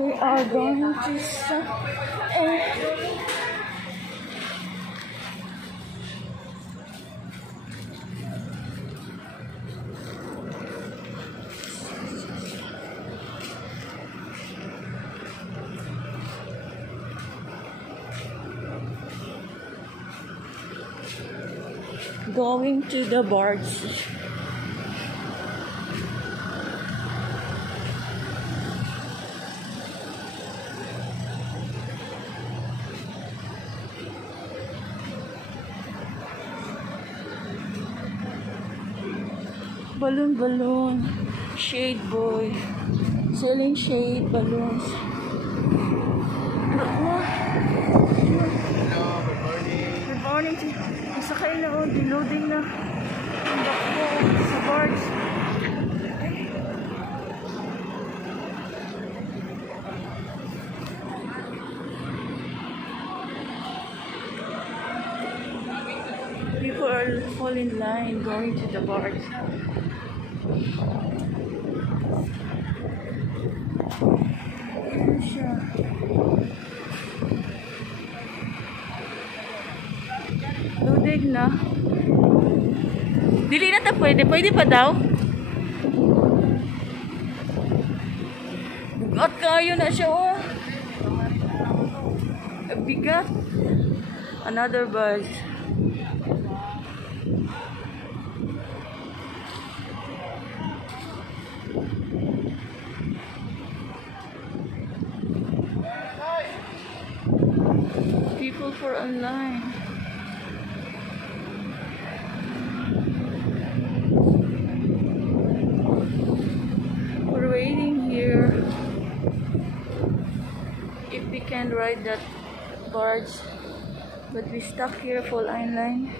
We are going to Suba-an. Going to the Bards. Balloon, shade boy, selling shade balloons. Hello, good morning. Good morning. Isa kayo na, loading na ang Backhoe sa Bards. People are all in line going to the Bards. Ayan siya. Loading na. Dili na ta pwede. Pwede pa daw. Bugat kayo na siya, oh. Bigat. Another bus. People for online. We're waiting here. If we can ride that barge, but we stuck here for online.